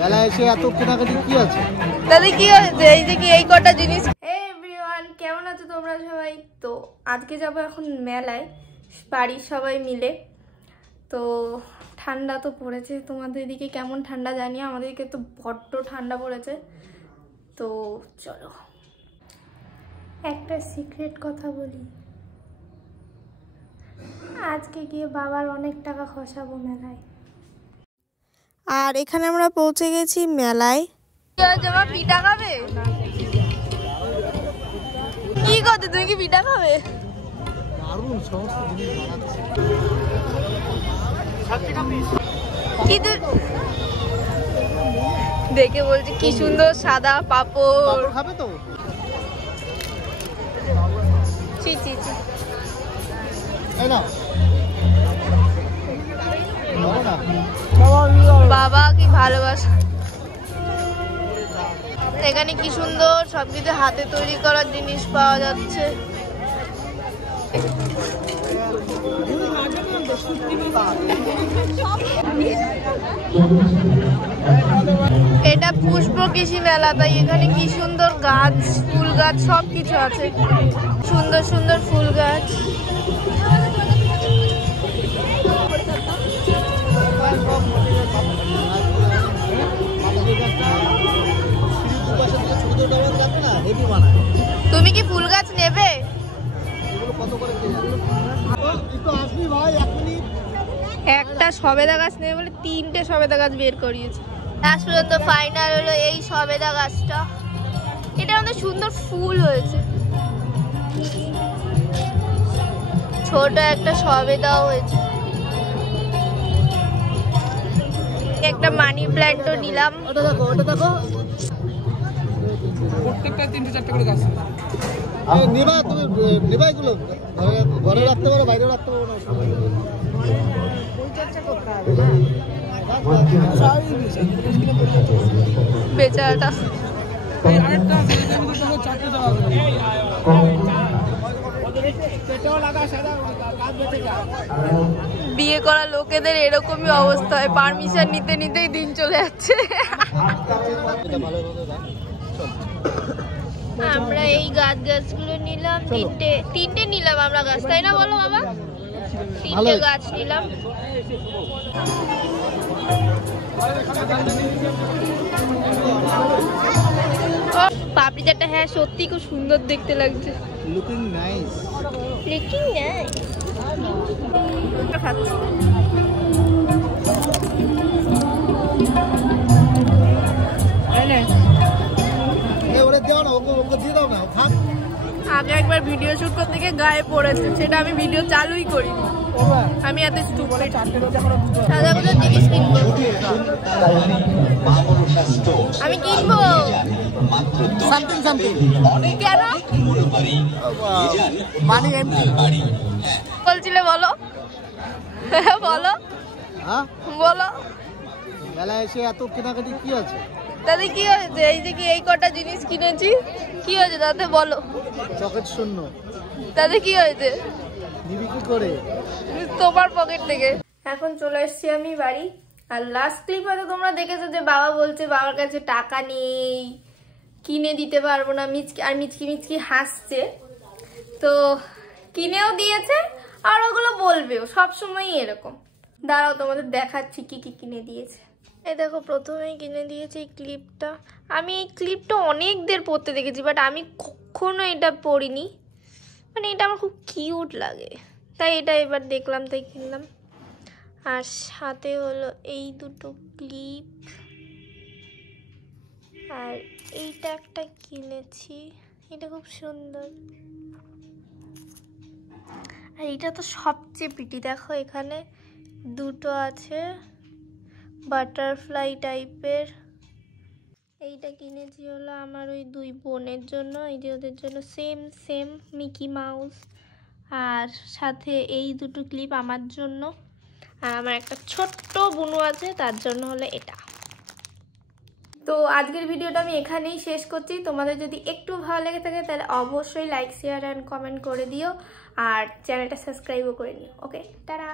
মেলায় এসে এত কেনাকাটি কি আছে? দাদি কি হয়েছে? এই যে কি এই কটা জিনিস। এভরিওয়ান, কেমন আছো তোমরা সবাই? তো আজকে যাব এখন মেলায় বাড়ির সবাই মিলে। তো ঠান্ডা তো পড়েছে, তোমাদের দিকে কেমন ঠান্ডা জানি, আমাদেরকে তো বড্ড ঠান্ডা পড়েছে। তো চলো একটা সিক্রেট কথা বলি, আজকে গিয়ে বাবার অনেক টাকা খসাবো মেলায়। আর এখানে আমরা পৌঁছে গেছি মেলায়। জামা পিঠা খাবে? কি করতে, তুমি কি পিঠা খাবে? দারুণ সমস্ত জিনিস বানাচ্ছে। কিন্তু দেখে বলছি কি সুন্দর সাদা পাপড় খাবে তো? ছি ছি ছি। তাই না? বাবা কি ভালোবাসা। এখানে কি সুন্দর সবকিছু হাতে তৈরি করার জিনিস পাওয়া যাচ্ছে। এটা পুষ্প কৃষি মেলা, তাই এখানে কি সুন্দর গাছ, ফুল গাছ সবকিছু আছে, সুন্দর সুন্দর ফুল গাছ। তুমি কি ফুল গাছ নেবে? একটা সবেদা গাছ নেবে বলে 3টে সবেদা গাছ বের করিয়েছে। লাস্ট পর্যন্ত ফাইনাল হলো এই সবেদা গাছটা। এটা আমাদের সুন্দর ফুল হয়েছে, ছোট একটা সবেদাও হয়েছে। একটা মানি প্ল্যান্টও নিলাম। ওটা দেখো, ওটা দেখো। প্রত্যেকটা 3-4টা করে গাছ। নিবা তুমি, নিবা এগুলো ঘরে রাখতে পারো, বাইরে রাখতে পারো না। বেচারাটা বিয়ে করা লোকেদের এরকমই অবস্থা হয়, পারমিশন নিতে নিতেই দিন চলে যাচ্ছে। আমরা এই গাছগুলো নিলাম, তিনটে নিলাম আমরা গাছ, তাই না বলো বাবা? 3টে গাছ নিলাম। পাপড়ি চাটটা হ্যাঁ সত্যি খুব সুন্দর দেখতে লাগছে। Looking nice, looking nice. খাচ্ছি আগে একবার ভিডিও শুট করতে গিয়ে গায়ে পড়েছে, সেটা আমি ভিডিও চালুই করিনি। আমি এত স্টুপিড। সাদা কোনো জিনিস কিনবো, আমি কিনবো সামথিং সামথিং। কেন? মানি এমটি বলছিলে বলো বলো হ্যাঁ বলো। মেলায় এসে এত কেনাকাটি কি আছে? দাদি কি হয়েছে? এই যে কি এই কটা জিনিস কিনেছি, কি হয়েছে দাদা বলো? পকেট শূন্য। দাদি কি হয়েছে? নিবি কি করে? তোমার পকেট থেকে। এখন চলে এসেছি আমি বাড়ি। আর লাস্ট ক্লিপ হয়তো তোমরা দেখেছো যে বাবা বলছে বাবার কাছে টাকা নেই, কিনে দিতে পারবো না। মিচকি মিচকি হাসছে, তো কিনেও দিয়েছে আর ওগুলো বলবেও, সবসময়ই এরকম। দাঁড়াও তোমাদের দেখাচ্ছি কি কি কিনে দিয়েছে। এই দেখো, প্রথমেই কিনে দিয়েছে এই ক্লিপটা। আমি এই ক্লিপটা অনেকদের পরতে দেখেছি, বাট আমি কখনো এটা পরিনি। মানে এটা আমার খুব কিউট লাগে, তাই এটা এবার দেখলাম তাই কিনলাম। আর সাথে হলো এই দুটো ক্লিপ, আর এইটা একটা কিনেছি, এটা খুব সুন্দর। আর এটা তো সবচেয়ে পিটি, দেখো এখানে দুটো আছে বাটারফ্লাই টাইপের। এইটা কিনেছি হলো আমার ওই 2 বোনের জন্য, এই যে ওদের জন্য সেম সেম মিকি মাউস। আর সাথে এই দুটো ক্লিপ আমার জন্য, আর আমার একটা ছোট্ট বুনু আছে তার জন্য হলো এটা। তো আজকের ভিডিওটা আমি এখানেই শেষ করছি। তোমাদের যদি একটু ভালো লেগে থাকে তাহলে অবশ্যই লাইক শেয়ার অ্যান্ড কমেন্ট করে দিও, আর চ্যানেলটা সাবস্ক্রাইবও করে নিও। ওকে, টাটা।